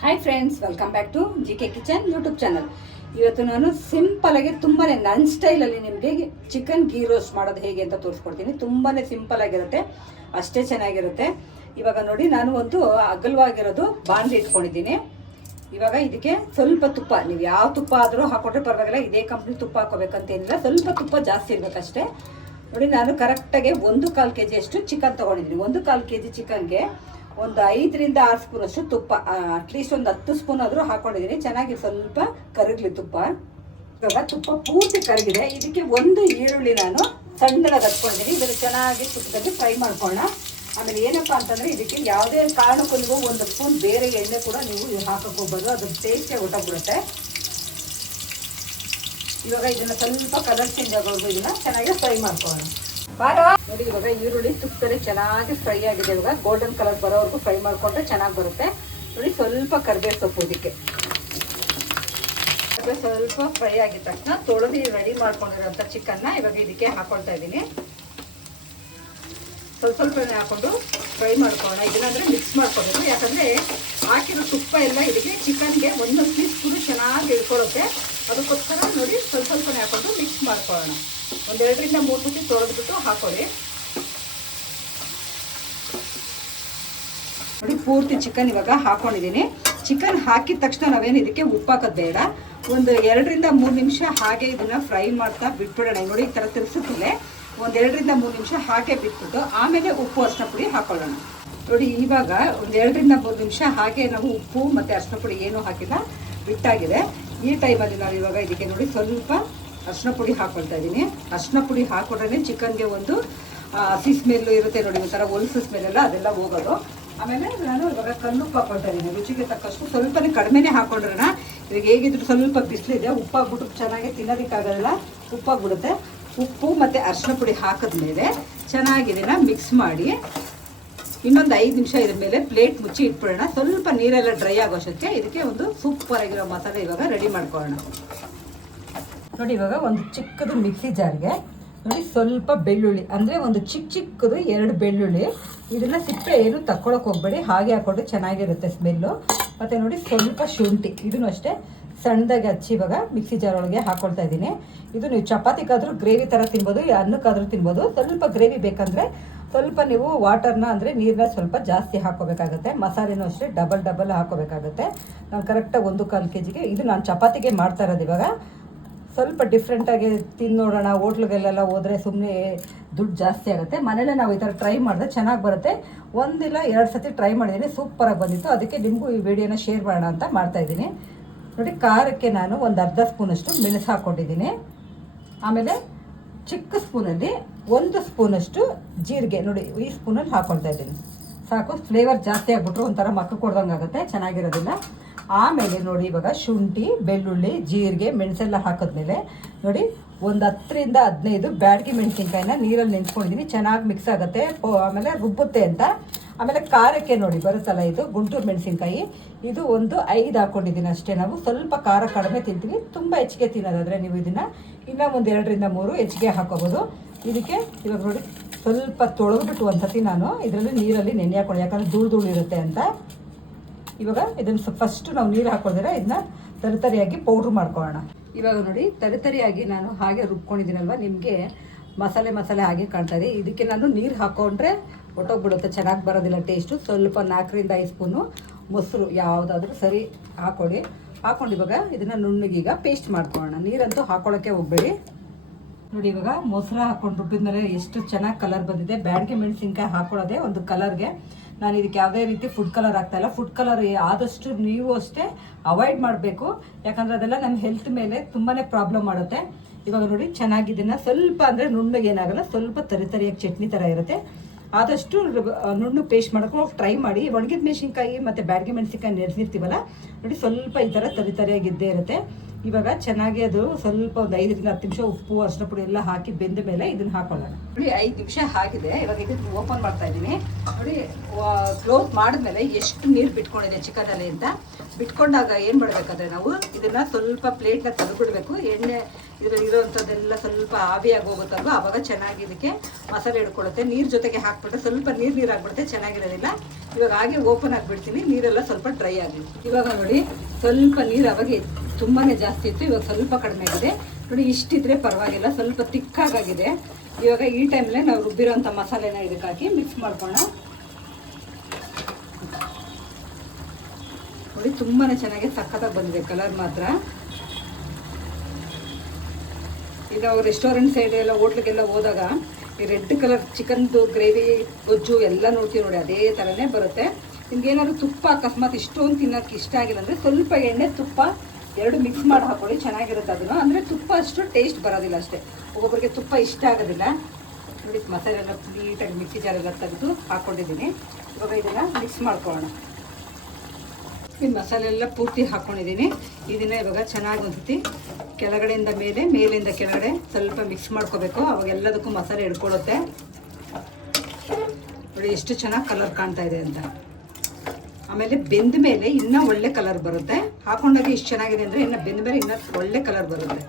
Hi friends welcome back to G K kitchen YouTube channel ಇವತ್ತು ನಾನು simple ಆಗಿ ತುಂಬಾನೇ ನನ್ನ ಸ್ಟೈಲಲ್ಲಿ ನಿಮಗೆ ಚಿಕನ್ ಗೀ ರೋಸ್ಟ್ ಮಾಡೋದು ಹೇಗೆ ಅಂತ ತೋರಿಸ್ಕೊಡ್ತೀನಿ. ತುಂಬಾನೇ ಸಿಂಪಲ್ ಆಗಿರುತ್ತೆ, ಅಷ್ಟೇ ಚೆನ್ನಾಗಿರುತ್ತೆ. ಇವಾಗ ನೋಡಿ, ನಾನು ಒಂದು ಅಗಲವಾಗಿರೋದು ಬಾಣಲಿ ಇಟ್ಕೊಂಡಿದ್ದೀನಿ. ಇವಾಗ ಇದಕ್ಕೆ ಸ್ವಲ್ಪ ತುಪ್ಪ, ನೀವು ಯಾವ ತುಪ್ಪ ಆದರೂ ಹಾಕೊಂಡ್ರೆ ಪರವಾಗಿಲ್ಲ, ಇದೇ ಕಂಪ್ನಿ ತುಪ್ಪ ಹಾಕೋಬೇಕಂತ ಏನಿಲ್ಲ, ಸ್ವಲ್ಪ ತುಪ್ಪ ಜಾಸ್ತಿ ಇರಬೇಕಷ್ಟೇ. ನೋಡಿ, ನಾನು ಕರೆಕ್ಟಾಗಿ ಒಂದು ಕಾಲು ಕೆ ಜಿಯಷ್ಟು ಚಿಕನ್ ತೊಗೊಂಡಿದ್ದೀನಿ. ಒಂದು ಕಾಲು ಕೆ ಜಿ ಚಿಕನ್ಗೆ ಒಂದು ಐದರಿಂದ ಆರು ಸ್ಪೂನ್ ಅಷ್ಟು ತುಪ್ಪ ಅಟ್ಲೀಸ್ಟ್ ಒಂದು ಹತ್ತು ಸ್ಪೂನ್ ಆದರೂ ಹಾಕೊಂಡಿದ್ದೀನಿ. ಚೆನ್ನಾಗಿ ಸ್ವಲ್ಪ ಕರಗಲಿ ತುಪ್ಪ. ಇವಾಗ ತುಪ್ಪ ಪೂರ್ತಿ ಕರಗಿದೆ. ಇದಕ್ಕೆ ಒಂದು ಈರುಳ್ಳಿ ನಾನು ಸಣ್ಣದಾಗಿ ಹತ್ಕೊಂಡಿದ್ದೀನಿ ಇದನ್ನು ಚೆನ್ನಾಗಿ ತುಪ್ಪದಲ್ಲಿ ಫ್ರೈ ಮಾಡ್ಕೊಳ್ಳೋಣ. ಆಮೇಲೆ ಏನಪ್ಪ ಅಂತಂದರೆ ಇದಕ್ಕೆ ಯಾವುದೇ ಕಾರಣಕ್ಕೂ ಒಂದು ಸ್ಪೂನ್ ಬೇರೆ ಎಣ್ಣೆ ಕೂಡ ನೀವು ಹಾಕಕ್ಕೆ ಹೋಗ್ಬೋದು ಅದ್ರ ಟೇಸ್ಟೇ ಹೊಟ್ಟೋಗ್ಬಿಡುತ್ತೆ ಇವಾಗ ಇದನ್ನು ಸ್ವಲ್ಪ ಕಲರ್ ಚೇಂಜ್ ಆಗೋದು ಇದನ್ನ ಚೆನ್ನಾಗಿ ಫ್ರೈ ಮಾಡ್ಕೊಳ್ಳೋಣ. ನೋಡಿ, ಇವಾಗ ಈರುಳ್ಳಿ ತುಪ್ಪದಲ್ಲಿ ಚೆನ್ನಾಗಿ ಫ್ರೈ ಆಗಿದೆ. ಇವಾಗ ಗೋಲ್ಡನ್ ಕಲರ್ ಬರೋವರೆಗೂ ಫ್ರೈ ಮಾಡಿಕೊಂಡ್ರೆ ಚೆನ್ನಾಗಿ ಬರುತ್ತೆ. ನೋಡಿ, ಸ್ವಲ್ಪ ಕರ್ಬೇವು ಸೊಪ್ಪು ಇದಕ್ಕೆ. ಸ್ವಲ್ಪ ಫ್ರೈ ಆಗಿದ ತಕ್ಷಣ ತೊಳೆದು ರೆಡಿ ಮಾಡ್ಕೊಂಡಿರೋಂಥ ಚಿಕನ್ನ ಇವಾಗ ಇದಕ್ಕೆ ಹಾಕೊಳ್ತಾ ಇದ್ದೀನಿ. ಸ್ವಲ್ಪ ಸ್ವಲ್ಪನೇ ಹಾಕೊಂಡು ಫ್ರೈ ಮಾಡ್ಕೊಳ್ಳೋಣ. ಇದನ್ನಾದ್ರೆ ಮಿಕ್ಸ್ ಮಾಡ್ಕೋಬೇಕು. ಯಾಕಂದರೆ ಹಾಕಿರೋ ತುಪ್ಪ ಎಲ್ಲ ಇದಕ್ಕೆ ಚಿಕನ್ಗೆ ಒಂದೊಂದು ಪೀಸ್ ಕೂಡ ಚೆನ್ನಾಗಿ ಇಳ್ಕೊಳ್ಳುತ್ತೆ. ಅದಕ್ಕೋಸ್ಕರ ನೋಡಿ, ಸ್ವಲ್ಪ ಸ್ವಲ್ಪನೇ ಹಾಕೊಂಡು ಮಿಕ್ಸ್ ಮಾಡ್ಕೊಳ್ಳೋಣ. ಒಂದೆರಡರಿಂದ ಮೂರು ಸತಿ ತೊಳೆದ್ಬಿಟ್ಟು ಹಾಕೊಳ್ಳಿ. ನೋಡಿ, ಪೂರ್ತಿ ಚಿಕನ್ ಇವಾಗ ಹಾಕೊಂಡಿದ್ದೀನಿ. ಚಿಕನ್ ಹಾಕಿದ ತಕ್ಷಣ ನಾವೇನು ಇದಕ್ಕೆ ಉಪ್ಪು ಹಾಕೋದು ಬೇಡ. ಒಂದು ಎರಡರಿಂದ ಮೂರು ನಿಮಿಷ ಹಾಗೆ ಇದನ್ನು ಫ್ರೈ ಮಾಡ್ತಾ ಬಿಟ್ಬಿಡೋಣ. ನೋಡಿ, ಈ ಥರ ತಿರ್ಸಿದ್ಮೇಲೆ ಒಂದು ಎರಡರಿಂದ ಮೂರು ನಿಮಿಷ ಹಾಗೆ ಬಿಟ್ಬಿಟ್ಟು ಆಮೇಲೆ ಉಪ್ಪು ಅರ್ಶಿನ ಪುಡಿ ಹಾಕೊಳ್ಳೋಣ. ನೋಡಿ, ಇವಾಗ ಒಂದು ಎರಡರಿಂದ ಮೂರು ನಿಮಿಷ ಹಾಗೆ ನಾವು ಉಪ್ಪು ಮತ್ತು ಅರ್ಶಿನ ಪುಡಿ ಏನೂ ಹಾಕಿಲ್ಲ. ಬಿಟ್ಟಾಗಿದೆ. ಈ ಟೈಮಲ್ಲಿ ನಾವು ಇವಾಗ ಇದಕ್ಕೆ ನೋಡಿ ಸ್ವಲ್ಪ ಅರ್ಶಿನ ಪುಡಿ ಹಾಕೊಳ್ತಾ ಇದ್ದೀನಿ. ಅರ್ಶಿನ ಪುಡಿ ಹಾಕೊಂಡ್ರೆ ಚಿಕನ್ಗೆ ಒಂದು ಹಸಿ ಸ್ಮೆಲ್ಲು ಇರುತ್ತೆ ನೋಡಿ, ಒಂಥರ ಒಲ್ಸು ಸ್ಮೆಲ್ಲೆಲ್ಲ ಅದೆಲ್ಲ ಹೋಗೋದು. ಆಮೇಲೆ ನಾನು ಇವಾಗ ಕಲ್ಲುಪ್ಪು ಹಾಕೊಳ್ತಾ ಇದ್ದೀನಿ. ರುಚಿಗೆ ತಕ್ಕಷ್ಟು ಸ್ವಲ್ಪನೇ ಕಡಿಮೆನೇ ಹಾಕೊಂಡ್ರಣ. ಇವಾಗ ಹೇಗಿದ್ರು ಸ್ವಲ್ಪ ಬಿಸಿಲಿದೆ, ಉಪ್ಪಾಗ್ಬಿಟ್ಟು ಚೆನ್ನಾಗಿ ತಿನ್ನೋದಕ್ಕಾಗಲ್ಲ, ಉಪ್ಪಾಗ್ಬಿಡುತ್ತೆ. ಉಪ್ಪು ಮತ್ತು ಅರಿಶಿನ ಪುಡಿ ಹಾಕಿದ್ಮೇಲೆ ಚೆನ್ನಾಗಿ ಮಿಕ್ಸ್ ಮಾಡಿ ಇನ್ನೊಂದು ಐದು ನಿಮಿಷ ಇದ್ರ ಮೇಲೆ ಪ್ಲೇಟ್ ಮುಚ್ಚಿ ಇಟ್ಬಿಡೋಣ. ಸ್ವಲ್ಪ ನೀರೆಲ್ಲ ಡ್ರೈ ಆಗೋಷ್ಟಕ್ಕೆ ಇದಕ್ಕೆ ಒಂದು ಸೂಪರ್ ಆಗಿರೋ ಮಸಾಲೆ ಇವಾಗ ರೆಡಿ ಮಾಡ್ಕೊಳ್ಳೋಣ. ನೋಡಿ ಇವಾಗ ಒಂದು ಚಿಕ್ಕದು ಮಿಕ್ಸಿ ಜಾರ್ಗೆ. ನೋಡಿ ಸ್ವಲ್ಪ ಬೆಳ್ಳುಳ್ಳಿ, ಅಂದರೆ ಒಂದು ಚಿಕ್ಕ ಚಿಕ್ಕದು ಎರಡು ಬೆಳ್ಳುಳ್ಳಿ. ಇದನ್ನ ಸಿಪ್ಪೆ ಏನು ತಕ್ಕೊಳಕ್ಕೆ ಹೋಗ್ಬೇಡಿ, ಹಾಗೆ ಹಾಕೊಂಡು ಚೆನ್ನಾಗಿರುತ್ತೆ ಸ್ಮೆಲ್ಲು. ಮತ್ತು ನೋಡಿ ಸ್ವಲ್ಪ ಶುಂಠಿ, ಇದನ್ನು ಅಷ್ಟೇ ಸಣ್ಣದಾಗಿ ಹಚ್ಚಿ ಇವಾಗ ಮಿಕ್ಸಿ ಜಾರ್ ಒಳಗೆ ಹಾಕೊಳ್ತಾ ಇದ್ದೀನಿ. ಇದು ನೀವು ಚಪಾತಿಗಾದರೂ ಗ್ರೇವಿ ಥರ ತಿನ್ಬೋದು ಅನ್ನಕ್ಕಾದರೂ ತಿನ್ಬೋದು. ಸ್ವಲ್ಪ ಗ್ರೇವಿ ಬೇಕಂದರೆ ಸ್ವಲ್ಪ ನೀವು ವಾಟರ್ನ ಅಂದರೆ ನೀರನ್ನ ಸ್ವಲ್ಪ ಜಾಸ್ತಿ ಹಾಕೋಬೇಕಾಗುತ್ತೆ ಮಸಾಲೆನೂ ಅಷ್ಟೇ ಡಬಲ್ ಡಬಲ್ ಹಾಕೋಬೇಕಾಗುತ್ತೆ ನಾನು ಕರೆಕ್ಟಾಗಿ ಒಂದು ಕಾಲು ಕೆ ಜಿಗೆ ಇದು ನಾನು ಚಪಾತಿಗೆ ಮಾಡ್ತಾ ಇರೋದು ಇವಾಗ. ಸ್ವಲ್ಪ ಡಿಫ್ರೆಂಟಾಗಿ ನೋಡೋಣ, ಹೋಟ್ಲ್ಗೆಲ್ಲೆಲ್ಲ ಹೋದರೆ ಸುಮ್ಮನೆ ದುಡ್ಡು ಜಾಸ್ತಿ ಆಗುತ್ತೆ. ಮನೇಲೆ ನಾವು ಈ ಥರ ಟ್ರೈ ಮಾಡಿದ್ರೆ ಚೆನ್ನಾಗಿ ಬರುತ್ತೆ. ಒಂದಿಲ್ಲ ಎರಡು ಸತಿ ಟ್ರೈ ಮಾಡಿದ್ದೀನಿ ಸೂಪರಾಗಿ ಬಂದಿತ್ತು. ಅದಕ್ಕೆ ನಿಮಗೂ ಈ ವಿಡಿಯೋನ ಶೇರ್ ಮಾಡೋಣ ಅಂತ ಮಾಡ್ತಾ ಇದ್ದೀನಿ. ನೋಡಿ, ಖಾರಕ್ಕೆ ನಾನು ಒಂದು ಅರ್ಧ ಸ್ಪೂನಷ್ಟು ಮೆಣಸು ಹಾಕ್ಕೊಂಡಿದ್ದೀನಿ. ಆಮೇಲೆ ಚಿಕ್ಕ ಸ್ಪೂನಲ್ಲಿ ಒಂದು ಸ್ಪೂನಷ್ಟು ಜೀರಿಗೆ, ನೋಡಿ, ಈ ಸ್ಪೂನಲ್ಲಿ ಹಾಕ್ಕೊಳ್ತಾ ಇದ್ದೀನಿ. ಸಾಕು ಫ್ಲೇವರ್ ಜಾಸ್ತಿ ಆಗಿಬಿಟ್ರು ಒಂಥರ ಮಕ್ಕ ಕೊಡ್ದಂಗೆ ಆಗುತ್ತೆ ಚೆನ್ನಾಗಿರೋದಿಲ್ಲ. ಆಮೇಲೆ ನೋಡಿ ಇವಾಗ ಶುಂಠಿ, ಬೆಳ್ಳುಳ್ಳಿ, ಜೀರಿಗೆ, ಮೆಣಸೆಲ್ಲ ಹಾಕಿದ್ಮೇಲೆ ನೋಡಿ ಒಂದು ಹತ್ತರಿಂದ ಹದಿನೈದು ಬ್ಯಾಡಗಿ ಮೆಣಸಿನ್ಕಾಯಿನ ನೀರಲ್ಲಿ ನೆನ್ಸ್ಕೊಂಡಿದ್ದೀನಿ ಚೆನ್ನಾಗಿ ಮಿಕ್ಸ್ ಆಗುತ್ತೆ. ಆಮೇಲೆ ರುಬ್ಬುತ್ತೆ ಅಂತ. ಆಮೇಲೆ ಖಾರಕ್ಕೆ ನೋಡಿ ಬರುತ್ತಲ್ಲ ಇದು ಗುಂಟೂರು ಮೆಣಸಿನ್ಕಾಯಿ. ಇದು ಒಂದು ಐದು ಹಾಕ್ಕೊಂಡಿದ್ದೀನಿ ಅಷ್ಟೇ ನಾವು. ಸ್ವಲ್ಪ ಖಾರ ಕಡಿಮೆ ತಿಂತೀವಿ. ತುಂಬ ಹೆಚ್ಚಿಗೆ ತಿನ್ನೋದಾದರೆ ನೀವು ಇದನ್ನು ಇನ್ನೂ ಒಂದು ಎರಡರಿಂದ ಮೂರು ಹೆಚ್ಚಿಗೆ ಹಾಕೋಬೋದು. ಇದಕ್ಕೆ ಇವಾಗ ನೋಡಿ ಸ್ವಲ್ಪ ತೊಳೆದ್ಬಿಟ್ಟು ಒಂದ್ಸತಿ ನಾನು ಇದರಲ್ಲಿ ನೀರಲ್ಲಿ ನೆನೆ ಹಾಕೊಳ್ಳಿ. ಯಾಕಂದರೆ ಧೂಳು ಧೂಳು ಇರುತ್ತೆ ಅಂತ. ಇವಾಗ ಇದನ್ನು ಫಸ್ಟ್ ನಾವು ನೀರು ಹಾಕೋದಿರ ಇದನ್ನ ತರಿತರಿಯಾಗಿ ಪೌಡ್ರ್ ಮಾಡ್ಕೊಳ್ಳೋಣ. ಇವಾಗ ನೋಡಿ, ತರಿತರಿಯಾಗಿ ನಾನು ಹಾಗೆ ರುಬ್ಕೊಂಡಿದ್ದೀನಲ್ವ? ನಿಮಗೆ ಮಸಾಲೆ ಮಸಾಲೆ ಹಾಗೆ ಕಾಣ್ತಾ ಇದೆ. ಇದಕ್ಕೆ ನಾನು ನೀರು ಹಾಕೊಂಡ್ರೆ ಒಟ್ಟೋಗ್ಬಿಡುತ್ತೆ, ಚೆನ್ನಾಗಿ ಬರೋದಿಲ್ಲ ಟೇಸ್ಟು ಸ್ವಲ್ಪ ನಾಲ್ಕರಿಂದ ಐದು ಸ್ಪೂನು ಮೊಸರು ಯಾವುದಾದ್ರೂ ಸರಿ ಹಾಕೊಳ್ಳಿ. ಹಾಕೊಂಡು ಇವಾಗ ಇದನ್ನು ನುಣ್ಣಗೀಗ ಪೇಸ್ಟ್ ಮಾಡ್ಕೊಳ್ಳೋಣ. ನೀರಂತೂ ಹಾಕೊಳ್ಳೋಕ್ಕೆ ಹೋಗಬೇಡಿ. ನೋಡಿ, ಇವಾಗ ಮೊಸರು ಹಾಕೊಂಡು ರುಬ್ಬಿದ್ಮೇಲೆ ಎಷ್ಟು ಚೆನ್ನಾಗಿ ಕಲರ್ ಬಂದಿದೆ. ಬ್ಯಾಡ್ಗೆ ಮೆಣಸಿನ್ಕಾಯಿ ಹಾಕೊಳ್ಳೋದೆ ಒಂದು ಕಲರ್ಗೆ ನಾನು ಇದಕ್ಕೆ ಯಾವುದೇ ರೀತಿ ಫುಡ್ ಕಲರ್ ಆಗ್ತಾ ಇಲ್ಲ. ಫುಡ್ ಕಲರ್ ಆದಷ್ಟು ನೀವು ಅಷ್ಟೇ ಅವಾಯ್ಡ್ ಮಾಡಬೇಕು. ಯಾಕಂದರೆ ಅದೆಲ್ಲ ನಮ್ಮ ಹೆಲ್ತ್ ಮೇಲೆ ತುಂಬಾ ಪ್ರಾಬ್ಲಮ್ ಮಾಡುತ್ತೆ. ಇವಾಗ ನೋಡಿ ಚೆನ್ನಾಗಿ ಸ್ವಲ್ಪ ಅಂದರೆ ನುಣ್ಣಗೆ ಏನಾಗಲ್ಲ, ಸ್ವಲ್ಪ ತರಿ ತರಿಯಾಗಿ ಚಟ್ನಿ ಥರ ಇರುತ್ತೆ. ಆದಷ್ಟು ನುಣ್ಣು ಪೇಸ್ಟ್ ಮಾಡ್ಕೊಂಡು ಟ್ರೈ ಮಾಡಿ. ಒಣಗಿದ ಮೆಣಸಿನ್ಕಾಯಿ ಮತ್ತು ಬ್ಯಾಡ್ಗೆ ಮೆಣಸಿನ್ಕಾಯಿ ನೆರೆಸಿರ್ತೀವಲ್ಲ, ನೋಡಿ ಸ್ವಲ್ಪ ಈ ಥರ ತರಿ ತರಿಯಾಗಿದ್ದೇ ಇರುತ್ತೆ. ಇವಾಗ ಚೆನ್ನಾಗಿ ಅದು ಸ್ವಲ್ಪ ಒಂದು ಐದರಿಂದ ಹತ್ತು ನಿಮಿಷ ಉಪ್ಪು ಅರಿಶಿನ ಪುಡಿ ಎಲ್ಲ ಹಾಕಿ ಬೆಂದ ಮೇಲೆ ಇದನ್ನ ಹಾಕೊಳ್ಳೋಣ. ನೋಡಿ, ಐದು ನಿಮಿಷ ಆಗಿದೆ. ಇವಾಗ ಇದನ್ನ ಓಪನ್ ಮಾಡ್ತಾ ಇದ್ದೀನಿ. ನೋಡಿ ಕ್ಲೋಸ್ ಮಾಡಿದ್ಮೇಲೆ ಎಷ್ಟು ನೀರು ಬಿಟ್ಕೊಂಡಿದೆ ಚಿಕನಲ್ಲಿ ಅಂತ. ಬಿಟ್ಕೊಂಡಾಗ ಏನು ಮಾಡಬೇಕಾದ್ರೆ ನಾವು ಇದನ್ನ ಸ್ವಲ್ಪ ಪ್ಲೇಟ್ನ ತೆಗೆದ್ಬಿಡ್ಬೇಕು. ಎಣ್ಣೆ ಇದ್ರಲ್ಲಿ ಇರೋವಂಥದ್ದೆಲ್ಲ ಸ್ವಲ್ಪ ಆವಿಯಾಗಿ ಹೋಗುತ್ತಲ್ವ ಆವಾಗ ಚೆನ್ನಾಗಿ ಇದಕ್ಕೆ ಮಸಾಲೆ ಹಿಡ್ಕೊಳುತ್ತೆ ನೀರು ಜೊತೆಗೆ ಹಾಕ್ಬಿಟ್ರೆ ಸ್ವಲ್ಪ ನೀರು ನೀರು ಆಗ್ಬಿಡುತ್ತೆ ಚೆನ್ನಾಗಿರೋದಿಲ್ಲ. ಇವಾಗ ಹಾಗೆ ಓಪನ್ ಆಗಿಬಿಡ್ತೀನಿ. ನೀರೆಲ್ಲ ಸ್ವಲ್ಪ ಡ್ರೈ ಆಗಲಿ ಇವಾಗ ನೋಡಿ, ಸ್ವಲ್ಪ ನೀರು ಅವಾಗ ತುಂಬಾ ಜಾಸ್ತಿ ಇತ್ತು. ಇವಾಗ ಸ್ವಲ್ಪ ಕಡಿಮೆ ಆಗಿದೆ. ನೋಡಿ, ಇಷ್ಟಿದ್ರೆ ಪರವಾಗಿಲ್ಲ. ಸ್ವಲ್ಪ ತಿಕ್ಕಾಗಿದೆ ಇವಾಗ ಈ ಟೈಮಲ್ಲೇ ನಾವು ರುಬ್ಬಿರೋಂಥ ಮಸಾಲೆನ ಇದಕ್ಕೆ ಹಾಕಿ ಮಿಕ್ಸ್ ಮಾಡ್ಕೊಳ್ಳೋಣ. ನೋಡಿ ತುಂಬಾ ಚೆನ್ನಾಗಿ ಸಖತ್ತಾಗಿ ಬಂದಿದೆ. ಕಲರ್ ಮಾತ್ರ. ನಾವು ರೆಸ್ಟೋರೆಂಟ್ ಸೈಡ್ ಎಲ್ಲ ಹೋಟ್ಲಿಗೆಲ್ಲ ಹೋದಾಗ ಈ ರೆಡ್ ಕಲರ್ ಚಿಕನ್ದು ಗ್ರೇವಿ ಗೊಜ್ಜು ಎಲ್ಲ ನೋಡ್ತೀವಿ ನೋಡಿ, ಅದೇ ಥರನೇ ಬರುತ್ತೆ. ನಿಮ್ಗೆ ಏನಾದ್ರು ತುಪ್ಪ ಅಕಸ್ಮಾತ್ ಇಷ್ಟೊಂದು ತಿನ್ನೋಕೆ ಇಷ್ಟ ಆಗಿಲ್ಲ ಅಂದರೆ ಸ್ವಲ್ಪ ಎಣ್ಣೆ, ತುಪ್ಪ ಎರಡು ಮಿಕ್ಸ್ ಮಾಡಿ ಹಾಕೊಳ್ಳಿ, ಚೆನ್ನಾಗಿರುತ್ತೆ ಅದನ್ನು. ಅಂದರೆ ತುಪ್ಪ ಅಷ್ಟು ಟೇಸ್ಟ್ ಬರೋದಿಲ್ಲ ಅಷ್ಟೇ. ಒಬ್ಬೊಬ್ಬರಿಗೆ ತುಪ್ಪ ಇಷ್ಟ ಆಗೋದಿಲ್ಲ. ನೋಡಿ ಮಸಾಲೆ ಎಲ್ಲ ನೀಟಾಗಿ ಮಿಕ್ಸಿ ಜಾರೆಲ್ಲ ತೆಗೆದು ಹಾಕ್ಕೊಂಡಿದ್ದೀನಿ ಇವಾಗ ಇದನ್ನು ಮಿಕ್ಸ್ ಮಾಡ್ಕೊಳ್ಳೋಣ. ಈ ಮಸಾಲೆ ಎಲ್ಲ ಪೂರ್ತಿ ಹಾಕ್ಕೊಂಡಿದ್ದೀನಿ ಇದನ್ನ ಇವಾಗ ಚೆನ್ನಾಗಿ ಒಂದ್ಸತಿ ಕೆಳಗಡೆಯಿಂದ ಮೇಲೆ, ಮೇಲಿಂದ ಕೆಳಗಡೆ ಸ್ವಲ್ಪ ಮಿಕ್ಸ್ ಮಾಡ್ಕೋಬೇಕು. ಅವಾಗ ಎಲ್ಲದಕ್ಕೂ ಮಸಾಲೆ ಹಿಡ್ಕೊಳ್ಳುತ್ತೆ. ನೋಡಿ, ಎಷ್ಟು ಚೆನ್ನಾಗಿ ಕಲರ್ ಕಾಣ್ತಾ ಇದೆ ಅಂತ. ಆಮೇಲೆ ಬೆಂದ ಮೇಲೆ ಇನ್ನೂ ಒಳ್ಳೆ ಕಲರ್ ಬರುತ್ತೆ. ಹಾಕೊಂಡಾಗ ಇಷ್ಟು ಚೆನ್ನಾಗಿದೆ ಅಂದರೆ ಇನ್ನು ಬೆಂದ ಮೇಲೆ ಇನ್ನೂ ಒಳ್ಳೆ ಕಲರ್ ಬರುತ್ತೆ.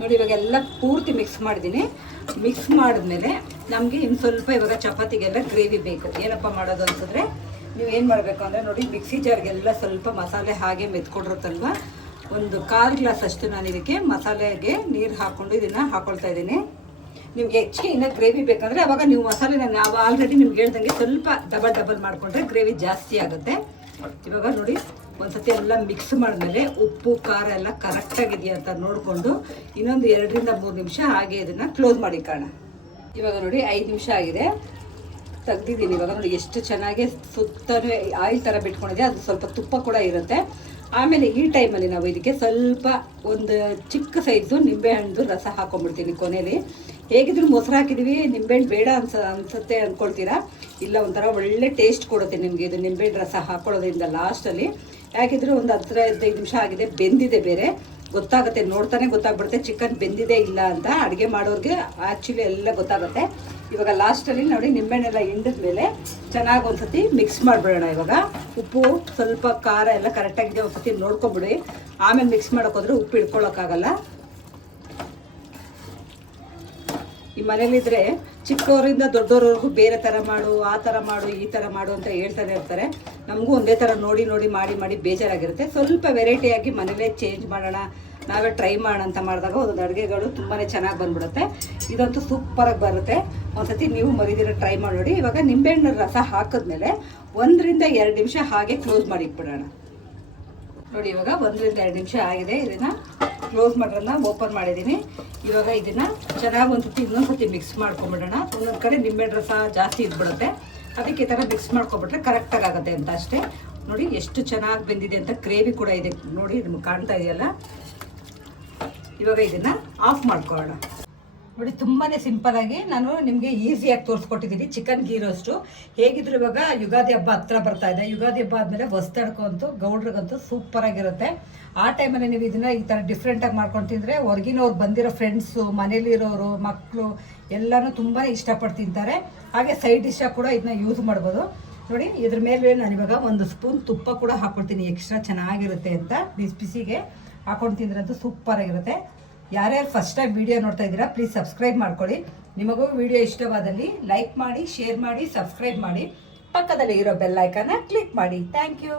ನೋಡಿ ಇವಾಗ ಎಲ್ಲ ಪೂರ್ತಿ ಮಿಕ್ಸ್ ಮಾಡಿದ್ದೀನಿ. ಮಿಕ್ಸ್ ಮಾಡಿದ್ಮೇಲೆ ನಮಗೆ ಇನ್ನು ಸ್ವಲ್ಪ ಇವಾಗ ಚಪಾತಿಗೆಲ್ಲ ಗ್ರೇವಿ ಬೇಕು. ಏನಪ್ಪ ಮಾಡೋದು ಅನ್ಸಿದ್ರೆ ನೀವು ಏನು ಮಾಡಬೇಕು ಅಂದರೆ ನೋಡಿ ಮಿಕ್ಸಿ ಜಾರ್ಗೆಲ್ಲ ಸ್ವಲ್ಪ ಮಸಾಲೆ ಹಾಗೆ ಮೆತ್ಕೊಂಡಿರುತ್ತಲ್ವ? ಒಂದು ಕಾಲು ಗ್ಲಾಸ್ ಅಷ್ಟು ನಾನು ಇದಕ್ಕೆ ಮಸಾಲೆಗೆ ನೀರು ಹಾಕ್ಕೊಂಡು ಇದನ್ನು ಹಾಕೊಳ್ತಾ ಇದ್ದೀನಿ. ನಿಮ್ಗೆ ಹೆಚ್ಚಿಗೆ ಇನ್ನೂ ಗ್ರೇವಿ ಬೇಕಂದರೆ ಅವಾಗ ನೀವು ಮಸಾಲೆನ ನಾವು ಆಲ್ರೆಡಿ ನಿಮ್ಗೆ ಹೇಳ್ದಂಗೆ ಸ್ವಲ್ಪ ಡಬಲ್ ಡಬಲ್ ಮಾಡಿಕೊಂಡ್ರೆ ಗ್ರೇವಿ ಜಾಸ್ತಿ ಆಗುತ್ತೆ. ಇವಾಗ ನೋಡಿ ಒಂದ್ಸತಿ ಎಲ್ಲ ಮಿಕ್ಸ್ ಮಾಡಿದ್ಮೇಲೆ ಉಪ್ಪು, ಖಾರ ಎಲ್ಲ ಕರೆಕ್ಟಾಗಿದೆಯಾ ಅಂತ ನೋಡಿಕೊಂಡು ಇನ್ನೊಂದು ಎರಡರಿಂದ ಮೂರು ನಿಮಿಷ ಹಾಗೆ ಇದನ್ನು ಕ್ಲೋಸ್ ಮಾಡಿ ಕಾಣ ಇವಾಗ ನೋಡಿ ಐದು ನಿಮಿಷ ಆಗಿದೆ. ತೆಗ್ದಿದ್ದೀನಿ ಇವಾಗ ನೋಡಿ ಎಷ್ಟು ಚೆನ್ನಾಗಿ ಸುತ್ತಲೂ ಆಯಿಲ್ ಥರ ಬಿಟ್ಕೊಂಡಿದೆ. ಅದು ಸ್ವಲ್ಪ ತುಪ್ಪ ಕೂಡ ಇರುತ್ತೆ. ಆಮೇಲೆ ಈ ಟೈಮಲ್ಲಿ ನಾವು ಇದಕ್ಕೆ ಸ್ವಲ್ಪ ಒಂದು ಚಿಕ್ಕ ಸೈಜು ನಿಂಬೆಹಣ್ಣು ರಸ ಹಾಕೊಂಡ್ಬಿಡ್ತೀನಿ ಕೊನೆಯಲ್ಲಿ ಹೇಗಿದ್ರು ಮೊಸರು ಹಾಕಿದ್ದೀವಿ ನಿಂಬೆಹಣ್ಣು ಬೇಡ ಅನ್ಸ, ಅನ್ಸುತ್ತೆ ಅಂದ್ಕೊಳ್ತೀರಾ ಇಲ್ಲ, ಒಂಥರ ಒಳ್ಳೆ ಟೇಸ್ಟ್ ಕೊಡುತ್ತೆ ನಿಮಗೆ ಇದು ನಿಂಬೆಹಣ್ಣು ರಸ ಹಾಕೊಳ್ಳೋದ್ರಿಂದ ಲಾಸ್ಟಲ್ಲಿ ಯಾಕಿದ್ರೆ ಒಂದು ಹತ್ರ ಹದಿನೈದು ನಿಮಿಷ ಆಗಿದೆ, ಬೆಂದಿದೆ ಬೇರೆ. ಗೊತ್ತಾಗುತ್ತೆ, ನೋಡ್ತಾನೆ ಗೊತ್ತಾಗ್ಬಿಡುತ್ತೆ, ಚಿಕನ್ ಬೆಂದಿದೆ ಇಲ್ಲ ಅಂತ ಅಡುಗೆ ಮಾಡೋರಿಗೆ ಆ್ಯಕ್ಚುಲಿ ಎಲ್ಲ ಗೊತ್ತಾಗುತ್ತೆ. ಇವಾಗ ಲಾಸ್ಟಲ್ಲಿ ನೋಡಿ ನಿಂಬೆಹಣ್ಣೆಲ್ಲ ಹಿಂಡಿದ ಮೇಲೆ ಚೆನ್ನಾಗಿ ಒಂದ್ಸತಿ ಮಿಕ್ಸ್ ಮಾಡಿಬಿಡೋಣ ಇವಾಗ. ಉಪ್ಪು, ಸ್ವಲ್ಪ ಖಾರ ಎಲ್ಲ ಕರೆಕ್ಟಾಗಿದೆ ಒಂದ್ಸತಿ ನೋಡ್ಕೊಂಬಿಡಿ. ಆಮೇಲೆ ಮಿಕ್ಸ್ ಮಾಡೋಕ್ಕೋದ್ರೆ ಉಪ್ಪು ಇಟ್ಕೊಳ್ಳೋಕ್ಕಾಗಲ್ಲ ಈ ಮನೇಲಿದ್ರೆ ಚಿಕ್ಕವರಿಂದ ದೊಡ್ಡವರವರೆಗೂ ಬೇರೆ ಥರ ಮಾಡು, ಆ ಥರ ಮಾಡು, ಈ ಥರ ಮಾಡು ಅಂತ ಹೇಳ್ತಾನೆ ಇರ್ತಾರೆ. ನಮಗೂ ಒಂದೇ ಥರ ನೋಡಿ ನೋಡಿ, ಮಾಡಿ ಮಾಡಿ ಬೇಜಾರಾಗಿರುತ್ತೆ. ಸ್ವಲ್ಪ ವೆರೈಟಿಯಾಗಿ ಮನೇಲೇ ಚೇಂಜ್ ಮಾಡೋಣ, ನಾವೇ ಟ್ರೈ ಮಾಡೋಣ ಅಂತ ಮಾಡಿದಾಗ ಒಂದೊಂದು ಅಡುಗೆಗಳು ತುಂಬಾ ಚೆನ್ನಾಗಿ ಬಂದ್ಬಿಡುತ್ತೆ. ಇದಂತೂ ಸೂಪರಾಗಿ ಬರುತ್ತೆ. ಒಂದ್ಸತಿ ನೀವು ಮರಿದಿರೋ ಟ್ರೈ ಮಾಡಿ ನೋಡಿ. ಇವಾಗ ನಿಂಬೆಹಣ್ಣು ರಸ ಹಾಕಿದ್ಮೇಲೆ ಒಂದರಿಂದ ಎರಡು ನಿಮಿಷ ಹಾಗೆ ಕ್ಲೋಸ್ ಮಾಡಿ ಇಟ್ಬಿಡೋಣ. ನೋಡಿ ಇವಾಗ ಒಂದರಿಂದ ಎರಡು ನಿಮಿಷ ಆಗಿದೆ. ಇದನ್ನು ಕ್ಲೋಸ್ ಮಾಡೋದನ್ನ ಓಪನ್ ಮಾಡಿದ್ದೀನಿ ಇವಾಗ ಇದನ್ನು ಚೆನ್ನಾಗಿ ಒಂದು ಸತಿ ಇನ್ನೊಂದು ಸತಿ ಮಿಕ್ಸ್ ಮಾಡ್ಕೊಂಬಿಡೋಣ. ಒಂದೊಂದು ಕಡೆ ನಿಂಬೆ ರಸ ಜಾಸ್ತಿ ಇದ್ಬಿಡುತ್ತೆ. ಅದಕ್ಕೆ ಈ ಥರ ಮಿಕ್ಸ್ ಮಾಡ್ಕೊಬಿಟ್ರೆ ಕರೆಕ್ಟಾಗಿ ಆಗುತ್ತೆ ಅಂತ ಅಷ್ಟೇ. ನೋಡಿ, ಎಷ್ಟು ಚೆನ್ನಾಗಿ ಬೆಂದಿದೆ ಅಂತ ಗ್ರೇವಿ ಕೂಡ ಇದೆ. ನೋಡಿ ನಿಮ್ಗೆ ಕಾಣ್ತಾ ಇದೆಯಲ್ಲ? ಇವಾಗ ಇದನ್ನು ಆಫ್ ಮಾಡ್ಕೊಳ್ಳೋಣ. ನೋಡಿ ತುಂಬಾ ಆಗಿ ನಾನು ನಿಮಗೆ ಈಸಿಯಾಗಿ ತೋರಿಸ್ಕೊಟ್ಟಿದ್ದೀನಿ. ಚಿಕನ್ ಗೀ ರೋಸ್ಟು ಹೇಗಿದ್ರು ಇವಾಗ ಯುಗಾದಿ ಹಬ್ಬ ಹತ್ರ ಬರ್ತಾ ಇದೆ. ಯುಗಾದಿ ಹಬ್ಬ ಆದಮೇಲೆ ಹೊಸ್ತಡ್ಕೊ ಅಂತೂ ಗೌಡ್ರಿಗಂತೂ ಸೂಪರಾಗಿರುತ್ತೆ ಆ ಟೈಮಲ್ಲಿ ನೀವು ಇದನ್ನ ಈ ಥರ ಡಿಫ್ರೆಂಟಾಗಿ ಮಾಡ್ಕೊಂಡು ತಿಂದರೆ ಹೊರಗಿನವ್ರು ಬಂದಿರೋ ಫ್ರೆಂಡ್ಸು ಮನೇಲಿರೋರು ಮಕ್ಕಳು ಎಲ್ಲನೂ ತುಂಬಾ ಇಷ್ಟಪಟ್ಟು ತಿಂತಾರೆ. ಹಾಗೆ ಸೈಡ್ ಡಿಶ್ಶಾಗಿ ಕೂಡ ಇದನ್ನ ಯೂಸ್ ಮಾಡ್ಬೋದು. ನೋಡಿ, ಇದ್ರ ಮೇಲೆ ನಾನು ಇವಾಗ ಒಂದು ಸ್ಪೂನ್ ತುಪ್ಪ ಕೂಡ ಹಾಕ್ಕೊಳ್ತೀನಿ ಎಕ್ಸ್ಟ್ರಾ ಚೆನ್ನಾಗಿರುತ್ತೆ ಅಂತ. ಬಿಸಿ ಬಿಸಿಗೆ ಹಾಕೊಂಡು ತಿಂದ್ರಂತೂ ಸೂಪರಾಗಿರುತ್ತೆ ಯಾರ್ಯಾರು ಫಸ್ಟ್ ಟೈಮ್ ವಿಡಿಯೋ ನೋಡ್ತಾ ಇದ್ದೀರಾ ಪ್ಲೀಸ್ ಸಬ್ಸ್ಕ್ರೈಬ್ ಮಾಡ್ಕೊಳ್ಳಿ. ನಿಮಗೂ ವಿಡಿಯೋ ಇಷ್ಟವಾದಲ್ಲಿ ಲೈಕ್ ಮಾಡಿ ಶೇರ್ ಮಾಡಿ ಸಬ್ಸ್ಕ್ರೈಬ್ ಮಾಡಿ. ಪಕ್ಕದಲ್ಲಿ ಇರೋ ಬೆಲ್ ಐಕನ್ನ ಕ್ಲಿಕ್ ಮಾಡಿ. Thank you